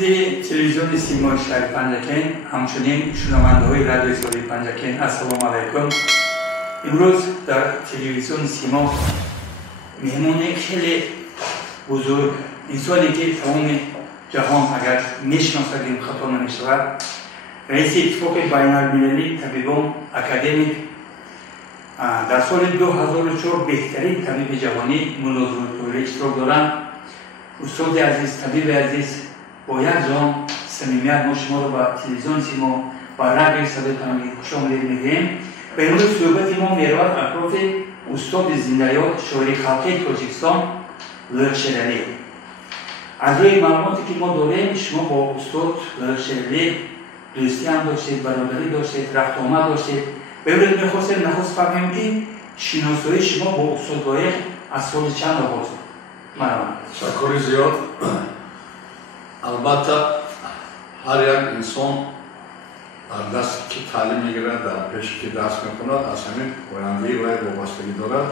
عزیزی تلویزیون سیما شهر پنجکین، همچنین شنونده‌های رادیو صدای پنجکین، السلام علیکم. امروز در تلویزیون سیما مهمون خیلی بزرگ، انسانی که تمام جهان اگر میشناسیم خطا نمیشود، رئیس اتفاق بین‌المللی طبیبان اکادمیک، در سال 2004 بهترین طبیب جهانی مناظره اشتراک دارند. استاد عزیز، طبیب عزیز، با یک جان صمیمیت ما شما رو با تلویزیون سیما و رادیو صدای پنجکین خوش آمدید میگیم. و امروز صحبت ما میرود اطراف استاد زنده‌یاد شاعر خلقی تاجیکستان لایق شیرالی. از روی معلوماتی که ما داریم شما با استاد لایق شیرالی دوستی هم داشتید، برادری داشتید، رفت آمد داشتید. و امروز میخواستیم نخست فهمیم که شناسایی شما با استاد لایق از سال چند آغاز شد؟ تشکر زیاد. البته هر یک انسان در دست که تعلیم میگیرد، در پیش که درس میکند، از همین پایندگی و وابستگی دارد.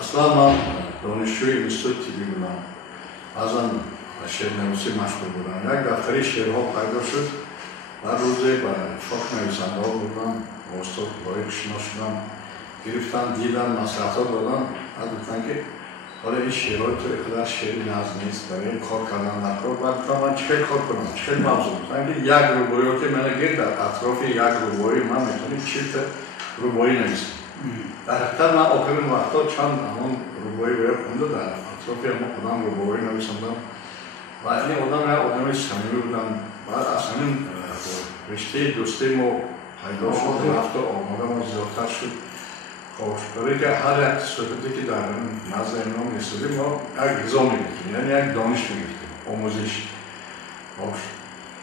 اصلا من دانشجوی انستیتوت طبی بودم، بعضا شعرنویسی مشغول بودم. یک دفتری شعرها پیدا شد و روزی به چاپ نویسنده ها بودم، با استاد لایق شنا شدم، گرفتن دیدن نصیحت‌ها دادن، گفتن که حالا این شعرهای تو اقدر شعری نظم نیست، برای این کار کردن نکار. بعد گفتم من چه کار کنم، چه موضوع می‌کنم که یک روبایی که من گیر در اطراف یک روبایی من میتونم چیت روبایی نویسم. در حقیقت من آخرین وقتا چند همون روبایی باید خونده در اطرافی اما خودم روبایی نویسندم و این آدم صمیمی بودم. بعد از همین رشته دوستی ما پیدا شد، رفت و آماده ما زیادتر شد. برای که هر یک صحبتی که در نزد اینا می‌رسیدیم ما یک غذا می‌گرفتیم، یعنی یک دانش می‌گرفتیم، آموزش.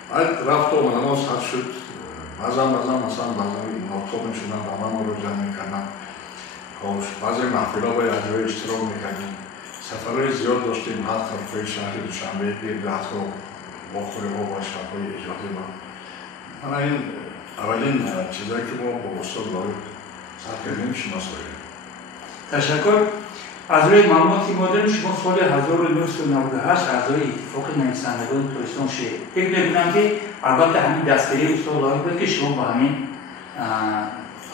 بعد رفت و آمدن ما سر شد. بعضا مثلا ناطق می‌شدن و من رو جمع می‌کردم. بعضی محفل‌ها با یه اشتراک می‌کردیم. سفرهای زیاد داشتیم، هر طرفه شهر دوشنبه پیر ده‌ها باخوری ها و شب‌های ایجادی ما. من این اولین چیزایی که ما با استاد لایق تشکر. از روی معلوماتی ما داریم شما سال 1998 اعضای اتفاق نویسندگان تاجیکستان شد. فکر می‌کنم که البته همین دستگیری استاد لایق بود که شما با همین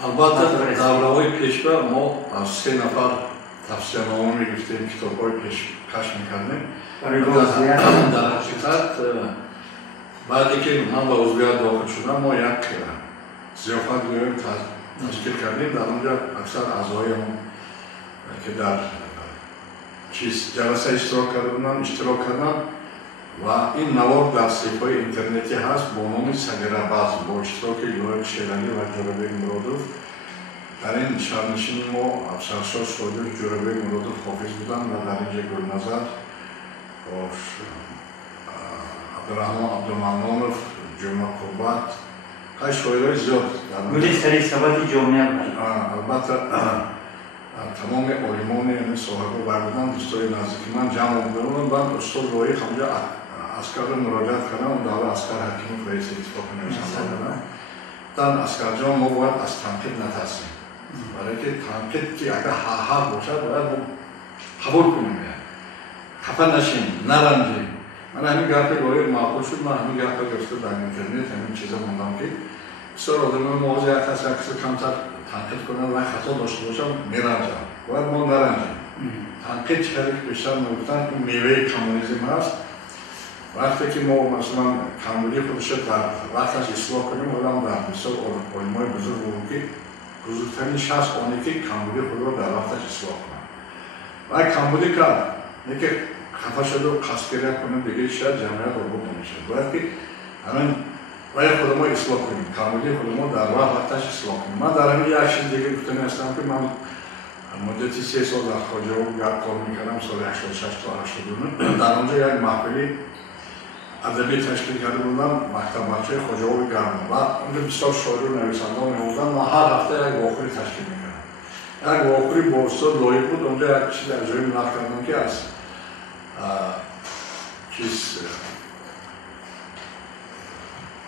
البته دوره‌های پیش‌بر ما از 3 نفر تفسیرنامه می‌گرفتیم، کتاب‌های پیشکش می‌کردیم. در حقیقت بعدی که من به عضویت داخل شدم ما یک ضیافت تشکیل کردیم. در اونجا اکثر اعضایمون که در جلسه اشتراک کردن و این نوار در سایت‌های اینترنتی هست با نام سگراباز با اشتراک لایق شیرالی و جورابک مرادوف. در این شهرنشین ما افسرشاه صادق جورابک مرادوف حافظ بودن و در اینجا گلنظر عبدالرحمن عبدالمنانوف، جمعه قربت، های شاعرهای زیاد گلی سری ثبت جامعه بود. البته تمام آلیمان یعنی صاحب بردن دوستای نزدیک من جمع بودن. بعد استاد لایق همونجا اسکر رو مراجعت کردم و داره اسکر حکیمی رئیس اتفاق نویسنده بودن. در اسکر جان ما باید از تنقید نترسیم، برای که تنقید که اگر حق باشد باید قبول کنیم، خفه نشیم، نرنجیم. من همین گرد لایق معقول شد، من همین گرد گرفته در اینترنت همین چیزا موندم که بسیار آدم موضوعیت هست که کمتر تنقید کنن و خطا داشته باشم میرنجم. باید ما نرنجیم. تنقید چیزی که بیشتر میگفتن این میوه کمونیسم هست. وقتی که ما مثلا کمبودی خودش در وقتش اصلاح کنیم آدم در مثال علمای بزرگ بودیم که بزرگترین شخص آنی که کمبودی خود رو در وقتش اصلاح کنن و کمبودی کرد یکی خفه شده و قصد گریه کنه دیگه شاید جمعیت رو بود نمیشه. باید که همین باید خود ما اصلاح کنیم، کمبودی خود ما در وقتش اصلاح کنیم. من در همین یک چیز دیگه گفتنی هستم که من مدتی 3 سال در خارجه و گرد کار میکردم، سال 86 تا 89. در اونجا یک محفلی ادبی تشکیل کرده بودم، مکتب بچه خارجه و گرم. و اونجا بسیار شاعر و نویسنده ها می‌بودن و هر هفته یک واقعی تشکیل میکردم. یک واقعی با استاد لایق بود. اونجا یک چیز از جایی نقل کردم که از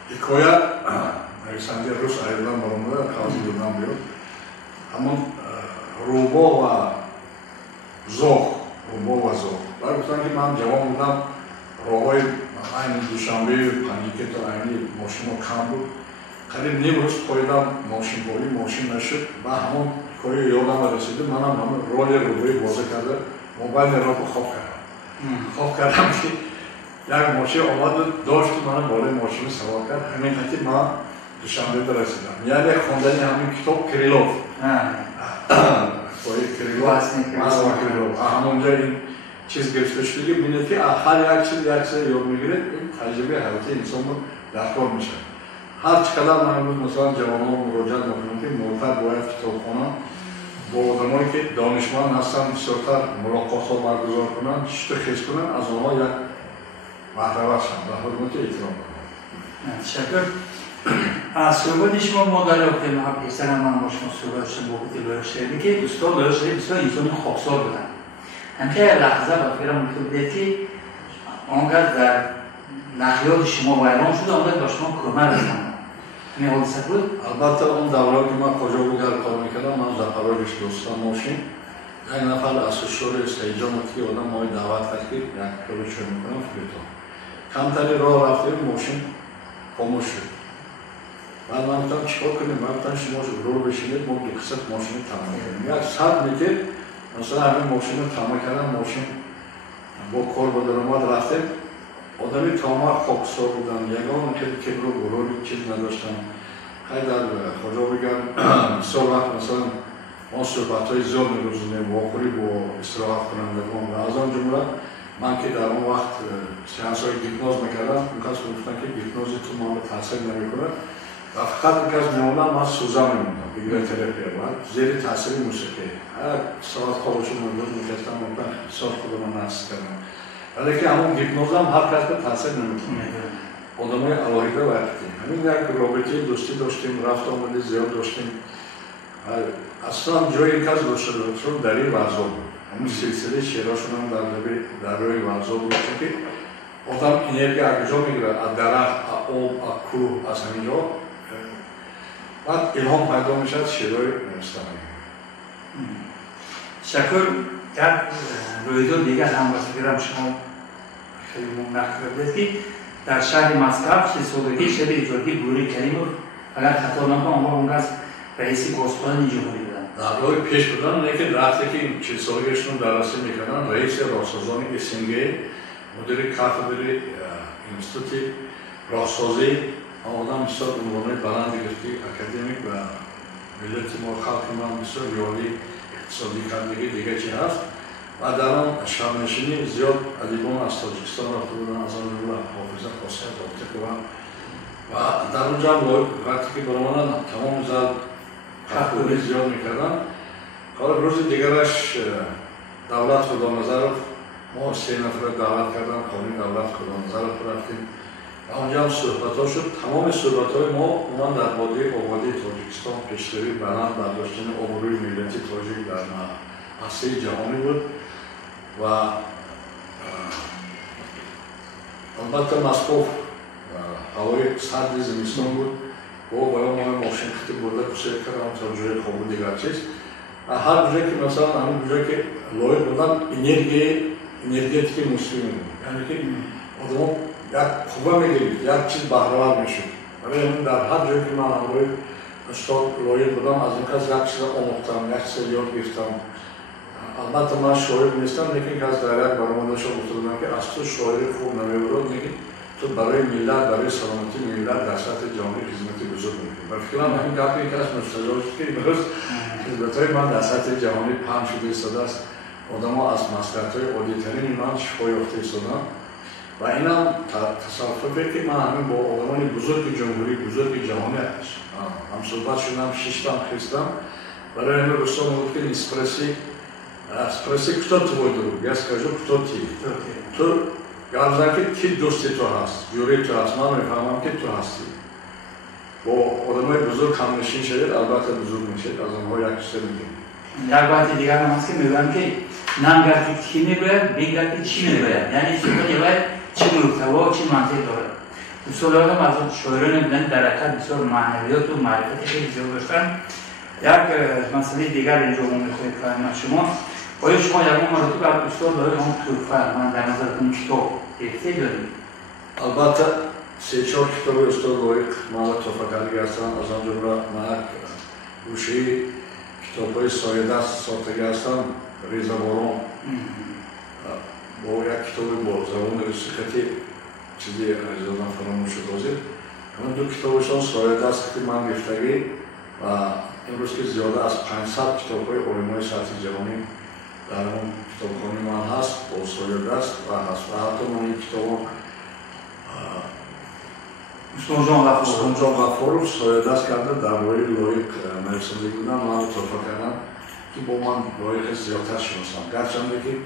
حکایت نویسنده روس ایرلند برآمده کاظم بودم بیاد همون روبا و زاغ. بعد گفتن که من جوان بودم راه‌های ayni dushanbe panjike to ayni moshino kam بود قریب نیم روز پاییدم ماشین نشد و همون کاری یادم رسیده منم همون رول روبروی بازی کرده موبایل را خواب کردم که یک ماشین آمد داشت منم بالای ماشین سوار کرد همین حتی من دوشنبه رسیدم یعنی خواندن همین کتاب کریلوف همونجا این چیز گرفته شده می‌بینید که هر یک چیز یاد میگیره این تجربه حیاتی انسان رو در کار میشه هر چقدر من امروز مثلا جوانان مراجعت میکنم که ملتر باید کتابخانه با آدمایی که دانشمند هستن بسیارتر ملاقات‌ها برگزار کنن چطور خیز کنن از آنها یک محتوا شن و حرمت احترام کنن. تشکر. از صحبت شما ما در وقت پسر من با شما صحبت شما با لایق که دوستان لایق بسیار انسان خوابسار بودن. همچه لحظه با فکرم می‌کنید که آنقدر در نقلیات شما ویران شده آنقدر با شما کمک رسند. همین حادثه بود؟ البته اون دوران که من کجا بودم کار میکردم من زپاروژ دوستان ماشین یک نفر اسسور سیجا که آدم ما دعوت کرد که یک کار چه میکنم فریتون کمتری راه رفتیم ماشین خاموش شد بعد من گفتم چیکار کنیم من گفتم شما رو بشینید ما دو قسمت ماشین تمام کردیم یک ساعت میکرد مثلا همین ماشین رو تمام کردم ماشین با کار با درآمد رفتیم آدمی تمام خوابسار بودن یگان خیلی کبر و غرور چیز نداشتن خیلی در کجا بگم بسیار وقت مثلا ما صحبت‌های زیاد می‌گذاریم واقعی با استراحت کنندگان و از آن جمله من که در اون وقت سیانس‌های هیپنوز می‌کردم می‌خواست گفتن که هیپنوز تو ما رو تاثیر نمی‌کنه و فقط می‌خواست می‌مونم من سوزا می‌موندم بگیره تراپی و زیر تاثیر موسیقی هر ساعت خوابشون موندم می‌خواستم من ساعت خودم نصب کردم ولی که همون هیپنوز هم هر کس به تاثیر نمی‌کنه آدمای علاهیده وقتی همین یک رابطه دوستی داشتیم رفت آمده زیاد داشتیم اصلا جای یک از داشتون در این ورزا بود همون سلسله شعراشون هم در روی ورزا بود که آدم انرژی از کجا میگیره از درخت از آب از کوه از همینجا بعد الهام پیدا میشه از شعرهای نوشتنی شکر در رویداد دیگر هم واسه شما خیلی نقل کرده که در شهر مسکو 3 سالگی شب ایجادی بوری کریموف اگر خطا نکنم اونگاه رئیس گستان جمهوری بودن. در روی پیش بودن نه که وقتی که 40 سالگیشون درسی میکنن رئیس راهسازان اسنگ مدیر کاتدر اینستیتوت راهسازی آدم بسیار عنوان بلند گرفتی اکادمیک و ملت ما خلق ما بسیار ریاضی اقتصادی کردگی دیگه چی هست و در آن شهرنشینی زیاد ادیبان از تاجیکستان رفته بودن از آن جمله حافظ خاصه و در اونجا وقتی که برامانن تمام زد خطوری زیاد میکردن حالا روز دیگرش دولت خدا نظرف ما 3 نفر دعوت کردن قانون دولت خدا نظرف رفتیم و اونجا هم صحبت ها شد تمام صحبت های ما اونان در باده آبادی تاجیکستان پیشتری بلند برداشتن آبروی ملتی تاجیک در عرصه جهانی بود و البته مسکو هوای سرد زمستان بود و باید ما ماشین خطی برده کسی کردم تا جای خواب دیگر چیز و هر جایی که مثلا همون جایی که لایق بودن انرژیتیک مسلمی بود یعنی که آدم یک خوبه میگیرید یک چیز بهره‌ور میشد ولی در هر جایی که من همراه استاد لایق بودم از این کس یک چیز آموختم یک چیز یاد گرفتم البته من شاعر نیستم لیکن که از دایره برآمده شد گفتم که از تو شاعری خوب نمی‌برد میگی تو برای ملت برای سلامتی ملت در سطح جامعه خدمت بزرگ می‌کنی. و فکر کنم همین گپی که از مستجاب شد که امروز خدمت‌های من در سطح جهانی پهن شده ایستاده است. آدم‌ها از مصلحت‌های عالی‌ترین من شفا یافته ایستادن و اینم تصادفه که من همین با آدمان بزرگ جمهوری بزرگ جهانی هم صحبت شدم 6 تا خریدم برای همین دوستان بود که اسپرسی کجا تو بود یا скажу کجا تو گفتم که کی دوستی تو هست یوری تو هست من میفهمم که تو هستی با آدمای بزرگ همنشین شدید البته بزرگ میشید از اونها یک چیز میگیم یک بحث دیگر هم هست که میگم که نمیگردید کی میگوید بگردید چی میگوید یعنی صحبت میگوید چه محتوا چه منطق داره دوستان هم از شاعران بودن در حقیقت بسیار معنویات و معرفت خیلی زیاد داشتن یک مسئله دیگر اینجا ما میخواهیم فهمیم شما آیا شما یکم مرتب از استاد دارید هم توفه من در نظرتون کتاب گرفته دارید؟ البته 3-4 کتاب استاد لایق من توفیقی هستم از آن جمله من گوشه کتاب‌های سایه دست ساختگی هستم ریزه باران با یک کتاب با زبان رسیختی چیزی عزیزان فراموش شد همون دو کتابشان سایه دست که من گرفتگی و امروز که زیاده از 500 کتاب‌های علمای سطح جهانی در اون کتابخانه من هست با سایه دست و هست و حتی من این کتاب استاد جان غفارov سایه دست کرده در روی لایق نویسنده بودم من رو توفیق کردم که با من لایق زیادتر شناسم گرچنده که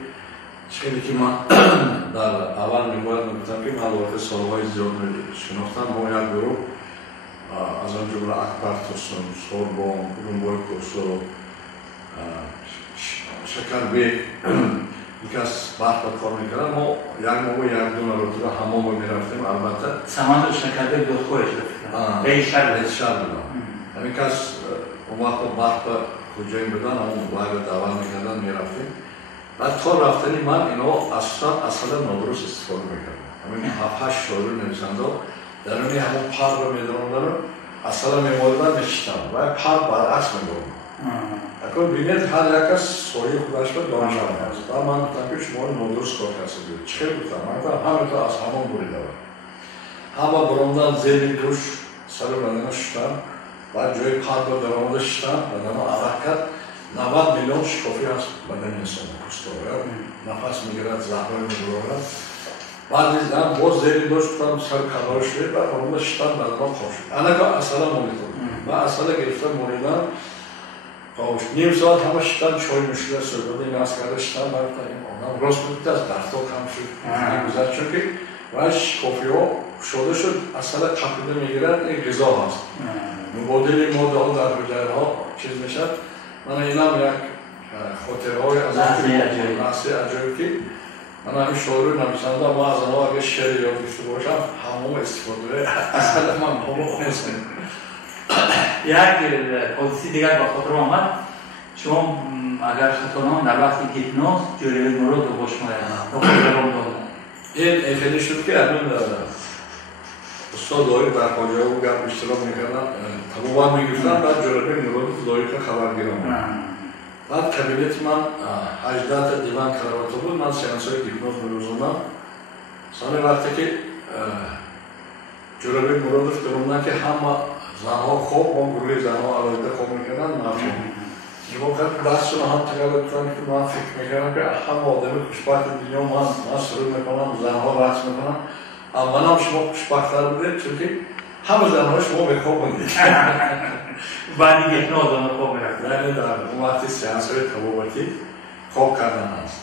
چیزی که من در اول میباید نگفتم که من لایق سالهای زیاد شناختم با یک گروه از آن جمله اکبر توسن سوربان رونبای کوسو شکربیک یکی از بحث کار میکردم ما یک موقع یک دونه رو تو حمام میرفتیم البته سمندر شکربیک دوست خودش رفتیم به شهر بودم همین که از اون وقت بحث کجاییم بدن همون باید دعوت میکردن میرفتیم بعد تا رفتنی من اینا اصلا نادرست استفاده میکردم همین 7-8 شعر نویسنده در اونی همون پر رو میدرمون رو اصلا میموردن نشتم و پر برعکس میدرم اگر بینید هر یک از سویه خودش رو دانشان هست و من گفتم که شما نادرست کار کسی بود چه گفتم؟ من گفتم همه تا از همان بریده بود همه برامدن زیلی دوش سر بدنه شدن بعد جای پر رو درآمده شدن بدنه عرق کرد 90 میلیون شکافی هست بدن انسان کستاوی نفس میگیرد زهرای میگیرد بعد دیدم باز زیلی دوش کنم سر کنار شده بعد برامده شدن بدنه خواه شد انگاه اصلا مولیدم و اصلا گرفتم مولیدم نیم ساعت همه شدن چای نوشیده سرباده این اسکره شدن برای این آدم راست بودید از درتا کم شد میگذد چون که وش کافی ها شده شد اصلا قپیده میگیرد این غذا هست مبادل ماده ها در حجره ها چیز میشد من اینم یک خاطره های از نحصه عجایب که من همین شعر نویسنده ما از آنها اگه شعر یاد داشته باشم همون استفاده اصلا من همون خونستم یک حادثه دیگر با خاطر آمد شما اگر خطا نام در وقت هیپنوز جوری مراد رو باش این خیلی شد که الان استاد لایق در خواجه او گرد اشتراک میکردن تماما میگفتن بعد جوری مراد لایق خبر گیرم بعد کابینت من 18 تا دیوان کراواته بود من سیانسای هیپنوز میروزوندم سال وقتی که جوری مراد افتروندن که همه زنها خوب با گروه زنها علایده خوب میکنن مفهوم یه موقع بحثشون هم تقریبا بکنم که من فکر میکنم که همه آدم خوشبخت دنیا من سرود میکنم زنها رقص میکنم اما هم شما خوشبخت‌تر بودید چون که همه زنها شما به خوب بودید بعد دیگه نه آدم خوب میرفت در اون وقتی سیانس‌های طبابتی خوب کردن هست